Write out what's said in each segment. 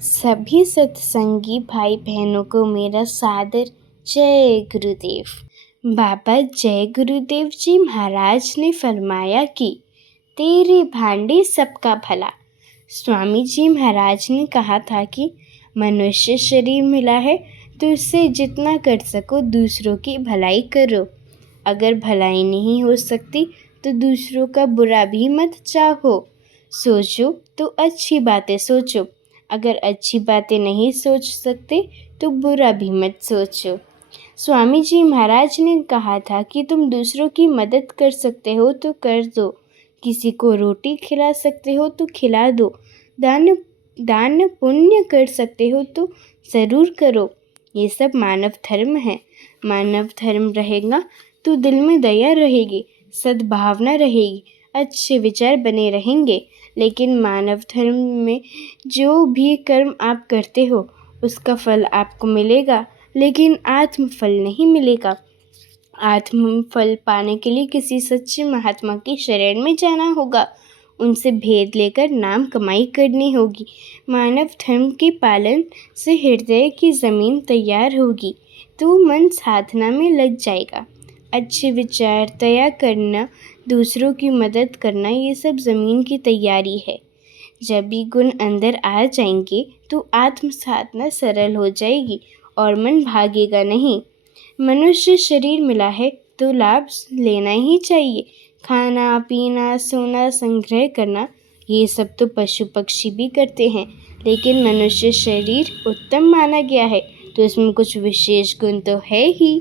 सभी सत्संगी भाई बहनों को मेरा सादर जय गुरुदेव। बाबा जय गुरुदेव जी महाराज ने फरमाया कि तेरे भांडे सबका भला। स्वामी जी महाराज ने कहा था कि मनुष्य शरीर मिला है तो उससे जितना कर सको दूसरों की भलाई करो। अगर भलाई नहीं हो सकती तो दूसरों का बुरा भी मत चाहो। सोचो तो अच्छी बातें सोचो। अगर अच्छी बातें नहीं सोच सकते तो बुरा भी मत सोचो। स्वामी जी महाराज ने कहा था कि तुम दूसरों की मदद कर सकते हो तो कर दो। किसी को रोटी खिला सकते हो तो खिला दो। दान पुण्य कर सकते हो तो ज़रूर करो। ये सब मानव धर्म है। मानव धर्म रहेगा तो दिल में दया रहेगी, सद्भावना रहेगी, अच्छे विचार बने रहेंगे। लेकिन मानव धर्म में जो भी कर्म आप करते हो उसका फल आपको मिलेगा, लेकिन आत्मफल नहीं मिलेगा। आत्मफल पाने के लिए किसी सच्चे महात्मा की शरण में जाना होगा, उनसे भेद लेकर नाम कमाई करनी होगी। मानव धर्म के पालन से हृदय की ज़मीन तैयार होगी तो मन साधना में लग जाएगा। अच्छे विचार, दया करना, दूसरों की मदद करना, ये सब ज़मीन की तैयारी है। जब ये गुण अंदर आ जाएंगे तो आत्म साधना सरल हो जाएगी और मन भागेगा नहीं। मनुष्य शरीर मिला है तो लाभ लेना ही चाहिए। खाना पीना, सोना, संग्रह करना, ये सब तो पशु पक्षी भी करते हैं, लेकिन मनुष्य शरीर उत्तम माना गया है तो इसमें कुछ विशेष गुण तो है ही।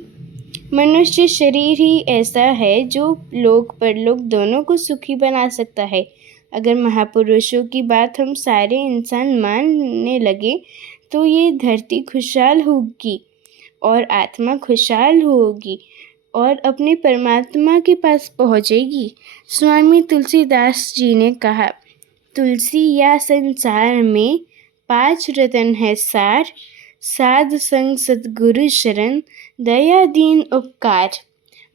मनुष्य शरीर ही ऐसा है जो लोक परलोक दोनों को सुखी बना सकता है। अगर महापुरुषों की बात हम सारे इंसान मानने लगे तो ये धरती खुशहाल होगी और आत्मा खुशहाल होगी और अपने परमात्मा के पास पहुँचेगी। स्वामी तुलसीदास जी ने कहा, तुलसी या संसार में 5 रतन है सार, साध संग सद्गुरु शरण, दया दीन उपकार।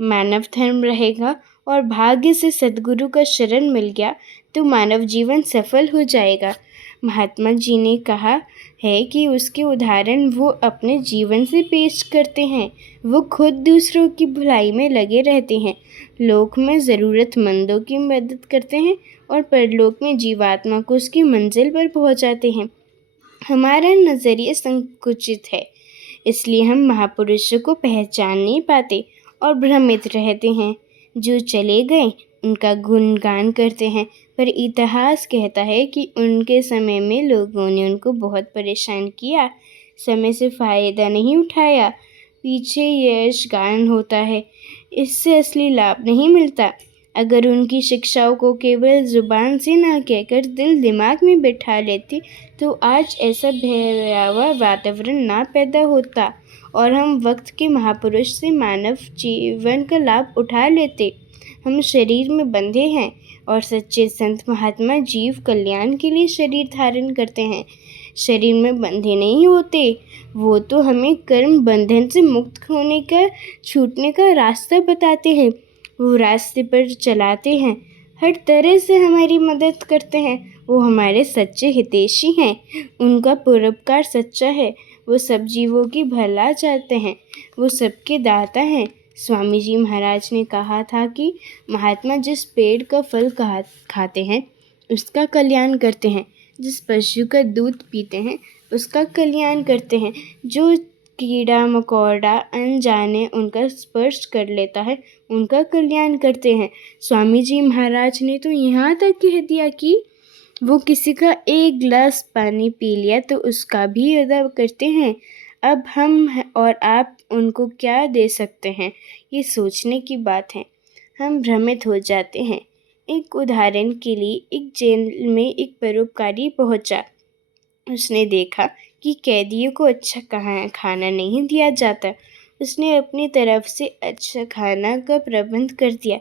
मानव धर्म रहेगा और भाग्य से सद्गुरु का शरण मिल गया तो मानव जीवन सफल हो जाएगा। महात्मा जी ने कहा है कि उसके उदाहरण वो अपने जीवन से पेश करते हैं। वो खुद दूसरों की भलाई में लगे रहते हैं, लोक में ज़रूरतमंदों की मदद करते हैं और परलोक में जीवात्मा को उसकी मंजिल पर पहुंचाते हैं। हमारा नज़रिया संकुचित है, इसलिए हम महापुरुषों को पहचान नहीं पाते और भ्रमित रहते हैं। जो चले गए उनका गुणगान करते हैं, पर इतिहास कहता है कि उनके समय में लोगों ने उनको बहुत परेशान किया, समय से फ़ायदा नहीं उठाया। पीछे यश गान होता है, इससे असली लाभ नहीं मिलता। अगर उनकी शिक्षाओं को केवल ज़ुबान से ना कहकर दिल दिमाग में बिठा लेते तो आज ऐसा भयावह वातावरण ना पैदा होता और हम वक्त के महापुरुष से मानव जीवन का लाभ उठा लेते। हम शरीर में बंधे हैं और सच्चे संत महात्मा जीव कल्याण के लिए शरीर धारण करते हैं, शरीर में बंधे नहीं होते। वो तो हमें कर्म बंधन से मुक्त होने का, छूटने का रास्ता बताते हैं। वो रास्ते पर चलाते हैं, हर तरह से हमारी मदद करते हैं। वो हमारे सच्चे हितैषी हैं, उनका परोपकार सच्चा है। वो सब जीवों की भला चाहते हैं, वो सबके दाता हैं। स्वामी जी महाराज ने कहा था कि महात्मा जिस पेड़ का फल खाते हैं उसका कल्याण करते हैं, जिस पशु का दूध पीते हैं उसका कल्याण करते हैं, जो कीड़ा मकोड़ा अनजाने उनका स्पर्श कर लेता है उनका कल्याण करते हैं। स्वामी जी महाराज ने तो यहाँ तक कह दिया कि वो किसी का एक गिलास पानी पी लिया तो उसका भी अदा करते हैं। अब हम और आप उनको क्या दे सकते हैं, ये सोचने की बात है। हम भ्रमित हो जाते हैं। एक उदाहरण के लिए, एक जेल में एक परोपकारी पहुंचा। उसने देखा कि कैदियों को अच्छा खाना नहीं दिया जाता। उसने अपनी तरफ से अच्छा खाना का प्रबंध कर दिया।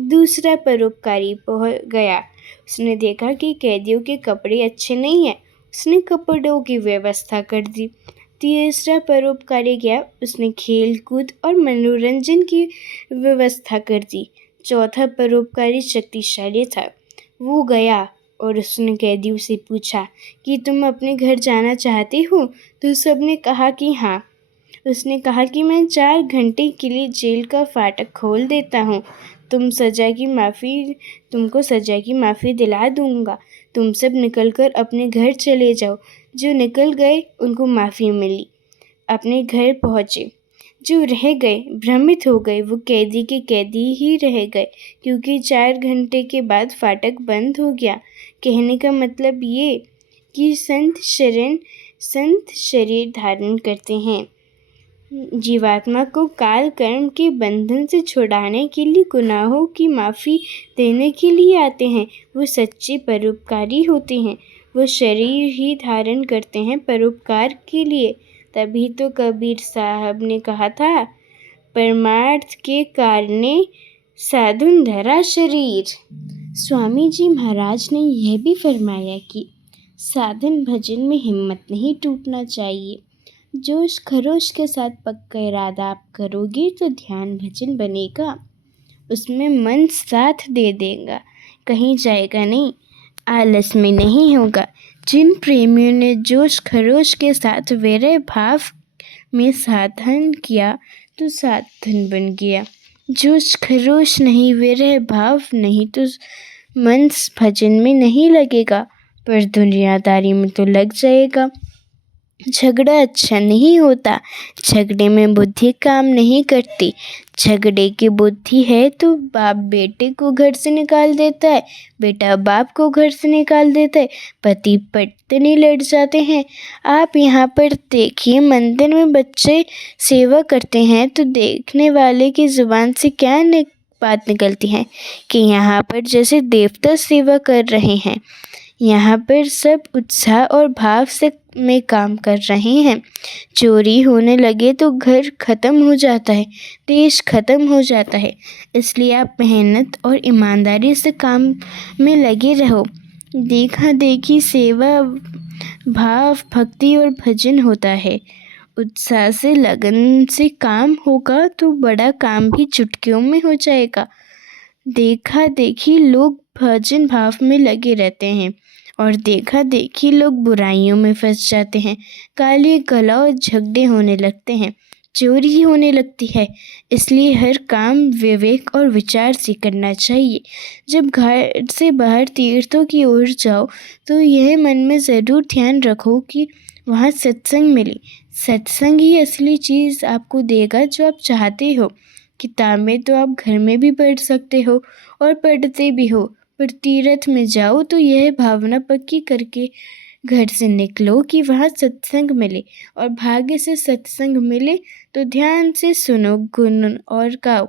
दूसरा परोपकारी गया, उसने देखा कि कैदियों के कपड़े अच्छे नहीं हैं, उसने कपड़ों की व्यवस्था कर दी। तीसरा परोपकारी गया, उसने खेल कूद और मनोरंजन की व्यवस्था कर दी। चौथा परोपकारी शक्तिशाली था, वो गया और उसने कैदियों से पूछा कि तुम अपने घर जाना चाहते हो? तो सबने कहा कि हाँ। उसने कहा कि मैं 4 घंटे के लिए जेल का फाटक खोल देता हूँ। तुमको सजा की माफ़ी दिला दूंगा। तुम सब निकलकर अपने घर चले जाओ। जो निकल गए उनको माफ़ी मिली, अपने घर पहुँचे। जो रह गए भ्रमित हो गए, वो कैदी के कैदी ही रह गए, क्योंकि 4 घंटे के बाद फाटक बंद हो गया। कहने का मतलब ये कि संत शरीर धारण करते हैं। जीवात्मा को काल कर्म के बंधन से छुड़ाने के लिए, गुनाहों की माफ़ी देने के लिए आते हैं। वो सच्चे परोपकारी होते हैं। वो शरीर ही धारण करते हैं परोपकार के लिए। तभी तो कबीर साहब ने कहा था, परमार्थ के कारणे साधुन धरा शरीर। स्वामी जी महाराज ने यह भी फरमाया कि साधन भजन में हिम्मत नहीं टूटना चाहिए। जोश खरोश के साथ पक्का इरादा आप करोगे तो ध्यान भजन बनेगा। उसमें मन साथ दे देगा, कहीं जाएगा नहीं, आलस में नहीं होगा। जिन प्रेमियों ने जोश खरोश के साथ वैरय भाव में साधन किया तो साधन बन गया। जोश खरोश नहीं, वैरय भाव नहीं तो मन भजन में नहीं लगेगा, पर दुनियादारी में तो लग जाएगा। झगड़ा अच्छा नहीं होता। झगड़े में बुद्धि काम नहीं करती। झगड़े की बुद्धि है तो बाप बेटे को घर से निकाल देता है, बेटा बाप को घर से निकाल देता है, पति पत्नी लड़ जाते हैं। आप यहाँ पर देखिए, मंदिर में बच्चे सेवा करते हैं तो देखने वाले की जुबान से क्या बात निकलती है कि यहाँ पर जैसे देवता सेवा कर रहे हैं। यहाँ पर सब उत्साह और भाव से में काम कर रहे हैं। चोरी होने लगे तो घर खत्म हो जाता है, देश खत्म हो जाता है। इसलिए आप मेहनत और ईमानदारी से काम में लगे रहो। देखा देखी सेवा भाव भक्ति और भजन होता है। उत्साह से लगन से काम होगा तो बड़ा काम भी चुटकियों में हो जाएगा। देखा देखी लोग भजन भाव में लगे रहते हैं और देखा देखी लोग बुराइयों में फंस जाते हैं। काली कला और झगड़े होने लगते हैं, चोरी होने लगती है। इसलिए हर काम विवेक और विचार से करना चाहिए। जब घर से बाहर तीर्थों की ओर जाओ तो यह मन में ज़रूर ध्यान रखो कि वहाँ सत्संग मिले। सत्संग ही असली चीज़ आपको देगा जो आप चाहते हो। किताबें तो आप घर में भी पढ़ सकते हो और पढ़ते भी हो, पर तीर्थ में जाओ तो यह भावना पक्की करके घर से निकलो कि वहाँ सत्संग मिले, और भाग्य से सत्संग मिले तो ध्यान से सुनो, गुन और गाओ।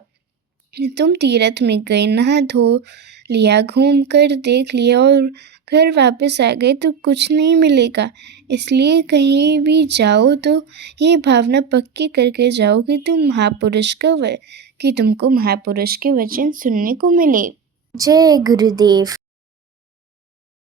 तुम तीर्थ में गए, नहा धो लिया, घूम कर देख लिया और घर वापस आ गए तो कुछ नहीं मिलेगा। इसलिए कहीं भी जाओ तो ये भावना पक्की करके जाओ कि तुमको महापुरुष के वचन सुनने को मिले। जय गुरुदेव।